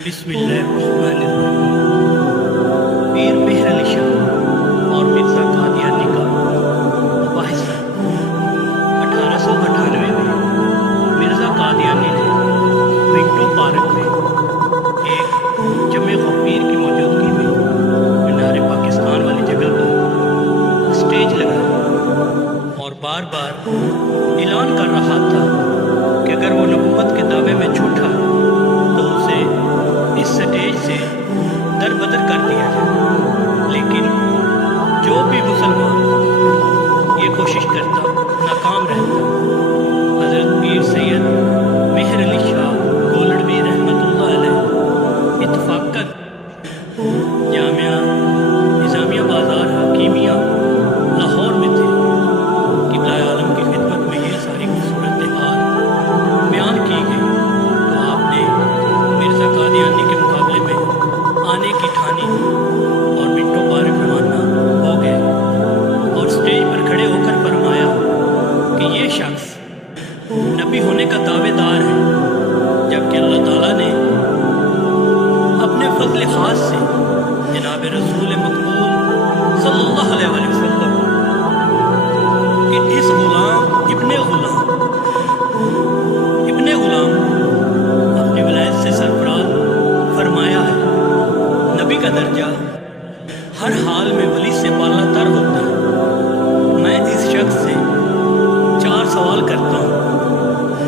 बिस्मिल्लाहिर्रहमानिर्रहीम। पीर मेहर अली शाह और मिर्ज़ा कादियानी का मुबाहिसा। 1898 में मिर्ज़ा कादियानी ने मिंटो पार्क में एक जमे गफ़ीर की मौजूदगी में मीनार पाकिस्तान वाली जगह पर स्टेज लगाया और बार बार ऐलान कर रहा था कि अगर वो नबूवत के दावे में झूठा तो उसे इस स्टेज से दरबदर कर दिया जाए। लेकिन जो भी मुसलमान ये कोशिश करता नाकाम रहता। हज़रत पीर सैयद मेहर अली शाह गोलड़वी रहमतुल्लाह अलैह इत्तफ़ाक़न जामिया निज़ामिया बाज़ार हकीमिया लाहौर में थे। क़िबला आलम की खिदमत में ये सारी खूबसूरत हाल बयान की गई तो आपने मिर्ज़ा कादियानी के मुकाबले में आने की ठानी और मिंटो पार्क रवाना हो गए और स्टेज पर खड़े होकर फरमाया कि ये शख्स नबी होने का दावेदार है, जबकि अल्लाह ताला ने अपने फज़ल ख़ास से जनाब रसूल मक़बूल सल्लल्लाहु अलैहि वसल्लम कि इस इब्ने ग़ुलाम अपनी विलायत से सरफराज फरमाया है। नबी का दर्जा हर हाल में वली से बालातर होता है। मैं इस शख्स से 4 सवाल करता हूँ,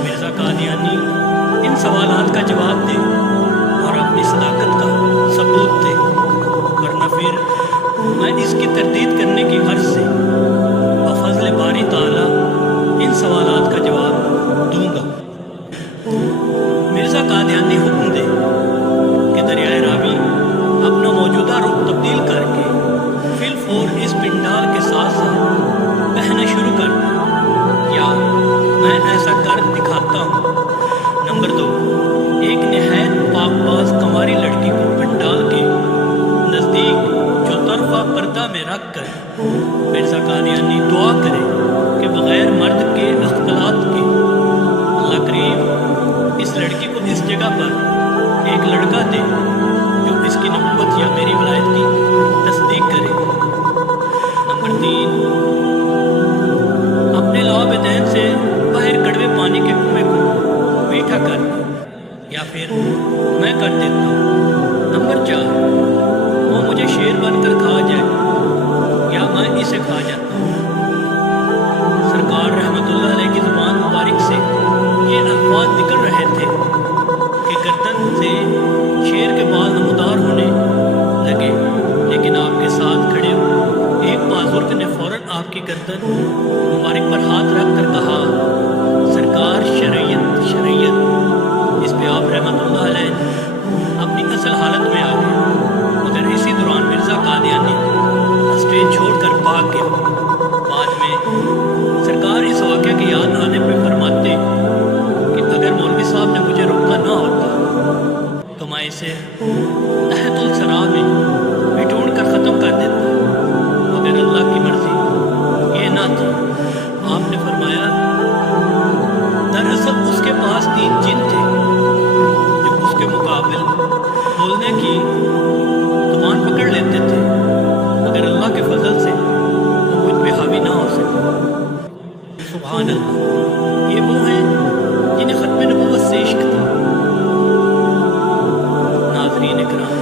मिर्ज़ा कादियानी इन सवालात का जवाब दे और अपनी सदाकत का सबूत दे, वरना फिर मैं इसकी तरदीद करने की गर्ज से बफ़ज़ल बारी ताला इन सवालात का जवाब दूंगा। मिर्ज़ा कादियानी हुक्म दे कि दरियाए रावी अपना मौजूदा रुख तब्दील करके फिलफोर इस पिंडाल के साथ साथ बहना शुरू कर दे, या मैं ऐसा कर दिखाता हूँ। नंबर 2, एक नहायत पाकबाज कंवारी लड़की को पंडाल के नज़दीक चौतरफा पर्दा में रख कर मिर्ज़ा कादियानी दुआ करे कि बग़ैर मर्द के अख्तलात के अल्लाह करीम इस लड़की को इस जगह पर एक लड़का दे जो इसकी नबूवत या मेरी वलायत की तस्दीक करे। नंबर 3, अपने लवाबिदैन से बाहर कड़वे पानी के कुएं को मीठा कर दे, या फिर मैं कर देता हूँ। नंबर 4, वो मुझे शेर बनकर खा जाए या मैं इसे खा जाता हूँ। सरकार रहमतुल्लाह अलैह की ज़ुबान मुबारक से ये अल्फाज निकल रहे थे कि गर्दन से शेर के बाल नमदार होने लगे, लेकिन आपके साथ खड़े एक बुजुर्ग ने फ़ौरन आपकी गर्दन मुबारक पर हाथ रख कर कहा, सरकार शरीयत शरीयत। इस पे आप रहमतुल्लाह अलैह अपनी असल हालत में आ गए, मगर इसी दौरान मिर्ज़ा कादियानी स्टेज छोड़कर भाग गया। बाद में सरकार इस वाक़े की याद आने पर फरमाते कि अगर मौलवी साहब ने मुझे रोका ना होता तो मैं इसे तहतुल सरा में ढूंढ कर ख़त्म कर देता, मगर अल्लाह की मर्ज़ी ये ना थी। आपने फरमाया, दरअसल उसके पास 3 जिन थे जो उसके मुकाबिल बोलने की ज़ुबान पकड़ लेते थे, मगर अल्लाह के फजल से वो मुझ पे हावी ना हो सके। सुभान अल्लाह। ये वो हैं जिन्हें ख़त्म नबूवत से इश्क था। नाज़रीन इकराम,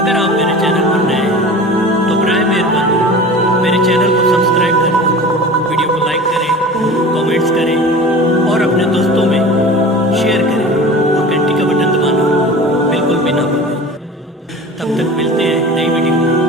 अगर आप मेरे चैनल पर नए हैं तो बराए मेहरबानी मेरे चैनल को सब्सक्राइब करें, वीडियो को लाइक करें, कमेंट्स करें और अपने दोस्तों में शेयर करें और घंटी का बटन दबाना बिल्कुल भी ना भूलें। तब तक मिलते हैं नई वीडियो में।